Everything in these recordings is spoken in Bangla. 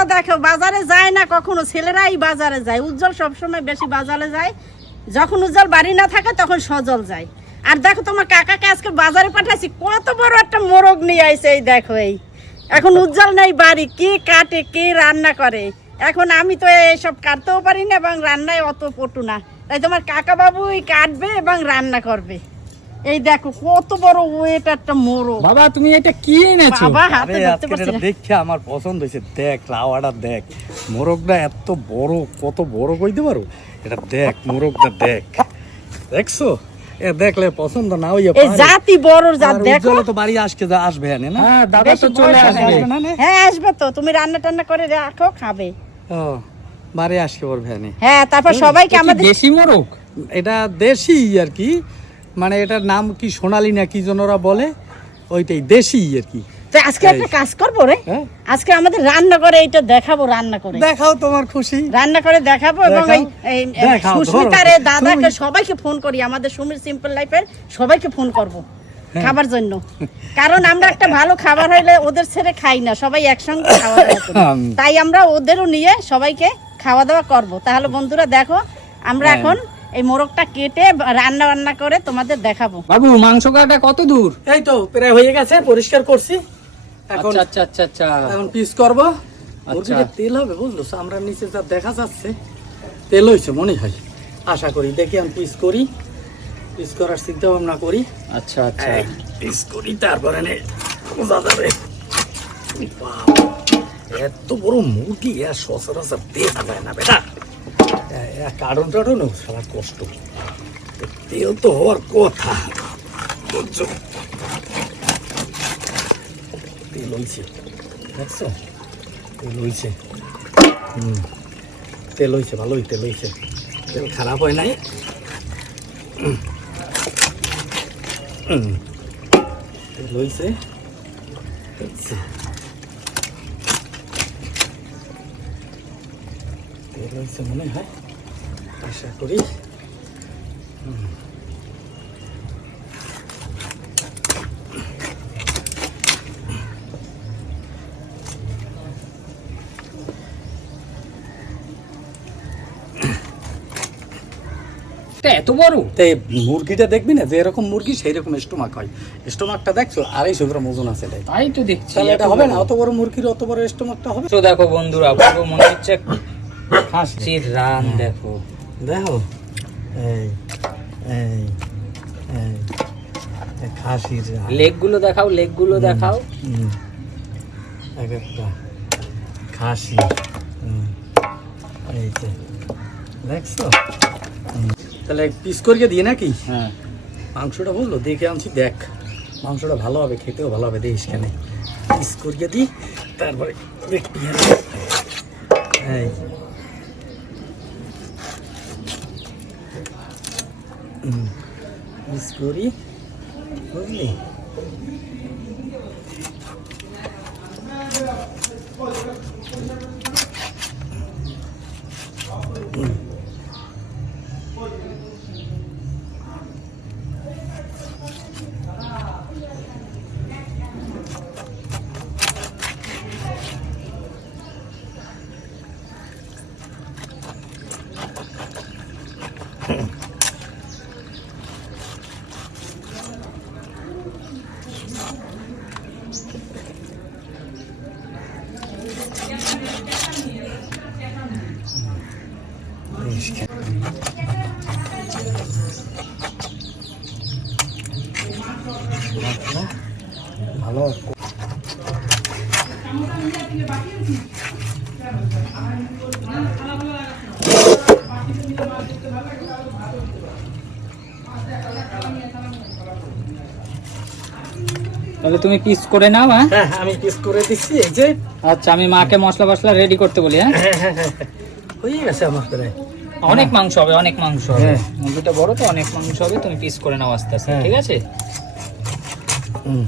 অবস্থা দেখো, বাজারে যায় না কখনো। ছেলেরাই বাজারে যায়। উজ্জ্বল সবসময় বেশি বাজারে যায়। যখন উজ্জ্বল বাড়ি না থাকে, তখন সজল যায়। আর দেখো, তোমার কাকাকে আজকে বাজারে পাঠাইছি, কত বড় একটা মোরগ নিয়ে আইছে এই দেখো এই। এখন উজ্জ্বল নেই বাড়ি, কে কাটে, কে রান্না করে? এখন আমি তো এইসব কাটতেও পারি না এবং রান্নায় অত পটু না। তাই তোমার কাকা বাবুই কাটবে এবং রান্না করবে। এই দেখো কত বড় ওয়েট একটা মোরগ। বাবা তুমি এটা কি এনেছো? বাবা হাতে ধরতে পারছি না। দেখে আমার পছন্দ হয়েছে। দেখ লাওয়াটা দেখ। মোরগটা এত বড় কত বড় কইতে পারো? এটা দেখ মোরগটা দেখ। দেখছ? এ দেখলে পছন্দ না হইয়া এই জাতি বড় জাত দেখো। তো বাড়ি আসকে যা আসবে হ্যাঁ না? হ্যাঁ দাদা তো চলে আসবে। আসবে না হ্যাঁ আসবে তো। তুমি রান্না টান্না করে রাখো খাবে। ও বাড়ি আসকে ওর ভ্যানে। হ্যাঁ তারপর সবাইকে আমাদের দেশি মোরগ? এটা দেশি আর কি। মানে এটার নাম কি সোনালী না কি যেন ওরা বলে ওইটাই দেশি আর কি। তো আজকে একটা কাজ করব রে? হ্যাঁ? আজকে আমাদের রান্না করে এইটা দেখাবো রান্না করে। দেখাও তোমার খুশি। রান্না করে দেখাবো এবং। এই- সুস্মিতারে দাদাকে সবাইকে ফোন করি আমাদের সুমির সিম্পল লাইফের সবাইকে ফোন করব হ্যাঁ। খাবার জন্য। কারণ আমরা একটা ভালো খাবার হইলে ওদের ছেড়ে খাই না সবাই একসঙ্গে খাওয়া দাওয়া তাই আমরা ওদেরও নিয়ে সবাইকে খাওয়া দাওয়া করব। তাহলে বন্ধুরা দেখো আমরা হ্যাঁ। এখন এই মোরগটা কেটে রান্না বান্না করে তোমাদের দেখাবো। বাবু মাংস কাটা কত দূর? এই তো প্রায় হয়ে গেছে পরিষ্কার করছি। এখন আচ্ছা আচ্ছা আচ্ছা আচ্ছা। এখন পিস করব। আচ্ছা। তেল হবে বুঝলো? আমরা নিচে যা দেখা যাচ্ছে তেল হয়েছে মনে হয়। আশা করি দেখি আমি পিস করি। পিস করার চিন্তা ভাবনা করি। আচ্ছা আচ্ছা। পিস করি তারপরে নে। বোঝা যাবে। বাপ, এত বড় মুরগি আর সচরাচর দেখা যায় না বেটা। কারণ টারণ সারা কষ্ট। তেল তো হওয়ার কথা। তেল হইছে। দেখছ? তেল হইছে। হুম। তেল হইছে, ভালোই তেল হইছে। তেল খারাপ হয় নাই। তেল হচ্ছে। তেল হইছে মনে হয়। আশা করি। এত বড়? তো মুরগিটা দেখবি না যে এরকম মুরগি সেই রকম স্টোমাক হয়। স্টোমাকটা দেখছ? আড়াইশো গ্রাম ওজন আছে তাই তো দেখছি তাহলে এটা হবে না? অত বড় মুরগির অত বড় স্টোমাকটা হবে? তো দেখো বন্ধুরা পুরো মনে হচ্ছে হাসি। রান দেখো। দেখো এই এই এই খাসির রান। লেগগুলো দেখাও লেগগুলো দেখাও এক একটা খাসি। এই যে দেখছ। তাহলে পিস করিয়ে দিয়ে নাকি হ্যাঁ মাংসটা বলল দেখে আনছি দেখ মাংসটা ভালো হবে খেতেও ভালো হবে দেখিস কেন পিস করিয়ে দিই তারপরে এই হুম, পিস করি বুঝলি দেখিস তাহলে তুমি পিস করে নাও হ্যাঁ? হ্যাঁ আমি পিস করে দিচ্ছি এই যে। আচ্ছা আমি মাকে মশলা ফসলা রেডি করতে বলি হ্যাঁ? হয়ে গেছে আমার প্রায়। অনেক মাংস হবে অনেক মাংস হবে। হ্যাঁ। মুরগিটা বড় তো অনেক মাংস হবে তুমি পিস করে নাও আস্তে আস্তে হ্যাঁ। ঠিক আছে? হুম।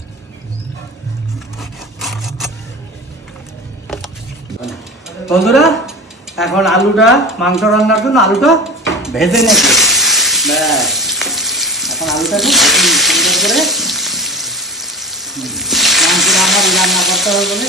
বন্ধুরা, এখন আলুটা, মাংস রান্নার জন্য আলুটা ভেজে নেব এখন আলুটাকে সুন্দর করে মাংস রান্না রান্না করতে হবে বলে।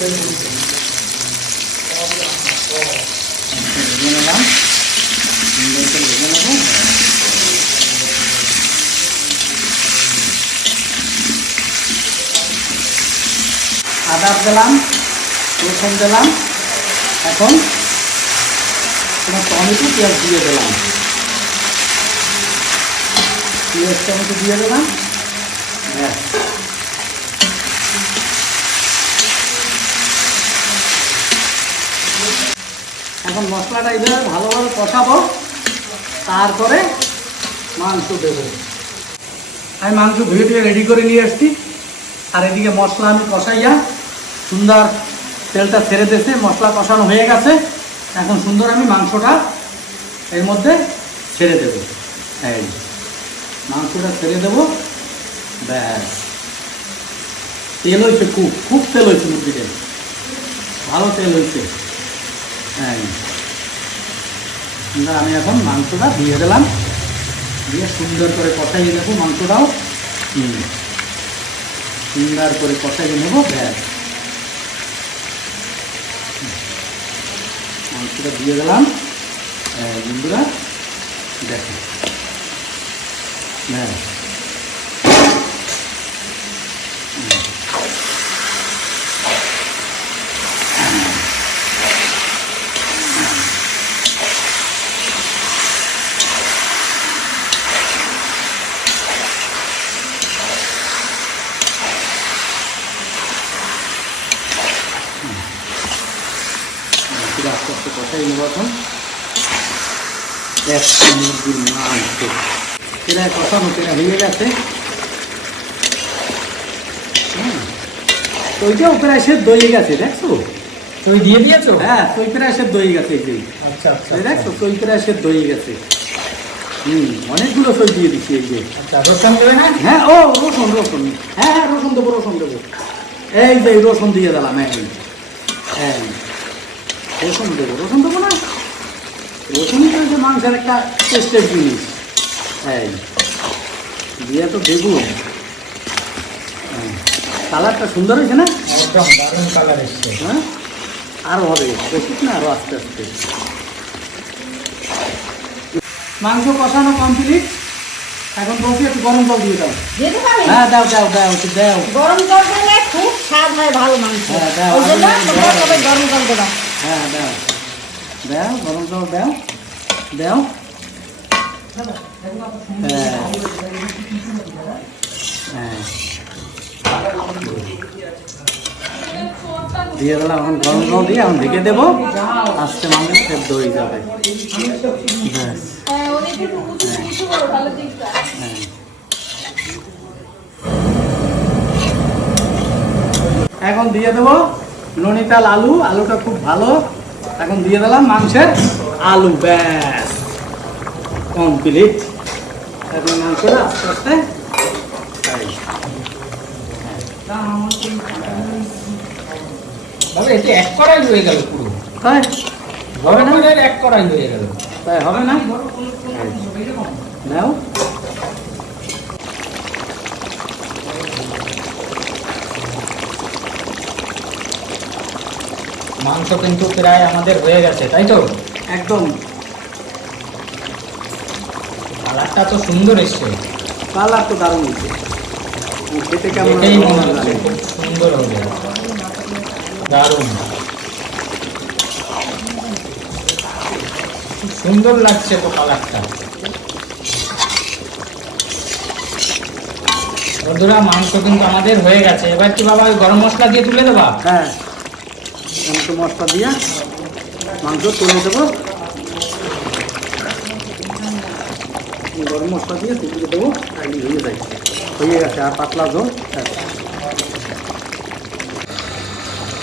ভেজে নিলাম সুন্দর করে ভেজে নেব আদা দিলাম, রসুন দিলাম, এখন টমেটো, পেঁয়াজ দিয়ে দিলাম। পেঁয়াজ টমেটো দিয়ে দিলাম। ব্যাস। এখন মশলাটা এইভাবে ভালোভাবে কষাবো। তারপরে মাংস দেবো। আমি মাংস ধুয়ে ধুয়ে রেডি করে নিয়ে এসছি আর এদিকে মশলা আমি কষাইয়া সুন্দর তেলটা ছেড়ে দিয়েছে। মশলা কষানো হয়ে গেছে। এখন সুন্দর আমি মাংসটা এর মধ্যে ছেড়ে দেবো। এই মাংসটা ছেড়ে দেবো। ব্যাস। তেল হয়েছে খুব খুব তেল হয়েছে মুরগিতে। ভালো তেল হয়েছে। হ্যাঁ। আমি এখন মাংসটা দিয়ে দিলাম। দিয়ে সুন্দর করে কষাইয়ে নেব মাংসটাও। সুন্দর করে কষাইয়ে নেব, ব্যাস। মাংসটা দিয়ে দিলাম। এই বন্ধুরা, দেখো। ব্যাস মাংসটা আস্তে আস্তে কষাই নেব এখন। একটা মুরগির মাংস প্রায় কষানো প্রায় হয়ে গেছে। হুম। তো ওইটাও প্রায় সেদ্ধ হয়ে গেছে দেখছ? তুমি দিয়ে দিয়েছ? হ্যাঁ তুই প্রায় সেদ্ধ হয়ে গেছে এই যে। আচ্ছা আচ্ছা দেখছ? তুই প্রায় সেদ্ধ হয়ে গেছে। হুম অনেকগুলো সই দিয়ে দিচ্ছি এই যে। আচ্ছা রসুন দেবে না? হ্যাঁ ও রসুন রসুন। হ্যাঁ হ্যাঁ রসুন দেবো রসুন দেবো। এই যে রসুন দিয়ে দিলাম হ্যাঁ হ্যাঁ রসুন দেবো। রসুন দেবো না? রসুনই তো যে মাংসের একটা টেস্টের জিনিস। হ্যাঁ দিয়ে তো হ্যাঁ কালারটা সুন্দর হয়েছে না? একদম দারুণ কালার এসছে। হ্যাঁ? আরও হবে বেশিক না আরও আস্তে আস্তে। মাংস কষানো কমপ্লিট এখন বলছি একটু গরম জল দিয়ে দাও। হ্যাঁ দাও দাও দাও একটু দাও। গরম জল দিলে খুব স্বাদ হয় ভালো মাংস। হ্যাঁ, দাও, দাও। গরম জল দেবা। হ্যাঁ দাও। দাও, গরম জল দাও। দাও। হ্যাঁ। হ্যাঁ দিয়ে দিলাম, এখন গরম জল দিয়ে এখন ঢেকে দেবো। আস্তে মাংস সেদ্ধ হয়ে যাবে। ব্যাস। হ্যাঁ। এখন দিয়ে দেবো। ননিতাল আলু আলুটা খুব ভালো। এখন দিয়ে দিলাম মাংসের আলু ব্যাস। কমপ্লিট। এখন মাংসটা আস্তে আস্তে। তবে এক কড়াই হয়ে গেল পুরো। তাই? হবে না? এক কড়াই হয়ে গেল। তাই হবে না? নাও। মাংস কিন্তু প্রায় আমাদের হয়ে গেছে তাই তো? একদম। কালারটা তো সুন্দর এসছে। কালার তো দারুণ খেতে কেমন। খুব সুন্দর হবে দারুণ। সুন্দর লাগছে তো কালারটা। বন্ধুরা মাংস কিন্তু আমাদের হয়ে গেছে। এবার কি বাবা গরম মশলা দিয়ে তুলে দেবা? হ্যাঁ। মাংস মশলা দিয়ে মাংস তুলে দেবো। গরম মশলা দিয়ে তুলে দেবো। হয়ে যায়। হয়ে গেছে আর পাতলা ব্যাস।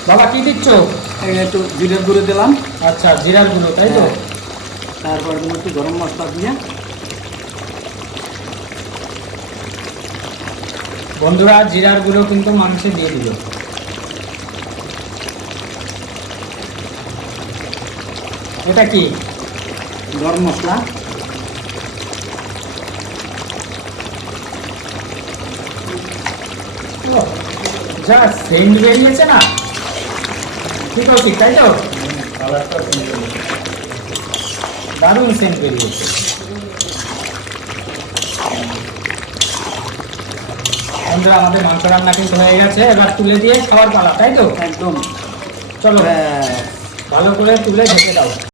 বাবা কি দিচ্ছ? একটু জিরের গুঁড়ো দিলাম। আচ্ছা জিরার গুঁড়ো তাই তো? হ্যাঁ। তারপর একটু গরম মশলা দিয়ে বন্ধুরা জিরার গুঁড়ো কিন্তু মাংসে দিয়ে দিল। এটা কি? গরম মশলা। যা সেন্ট বেরিয়েছে না? ঠিক আছে তাই তো? দারুণ সেন্ট বেরিয়েছে। বন্ধুরা আমাদের মাংস রান্না কিন্তু হয়ে গেছে। এবার তুলে দিয়ে খাওয়ার পালা তাই তো? একদম। চলো। ভালো করে তুলে ঢেকে দাও।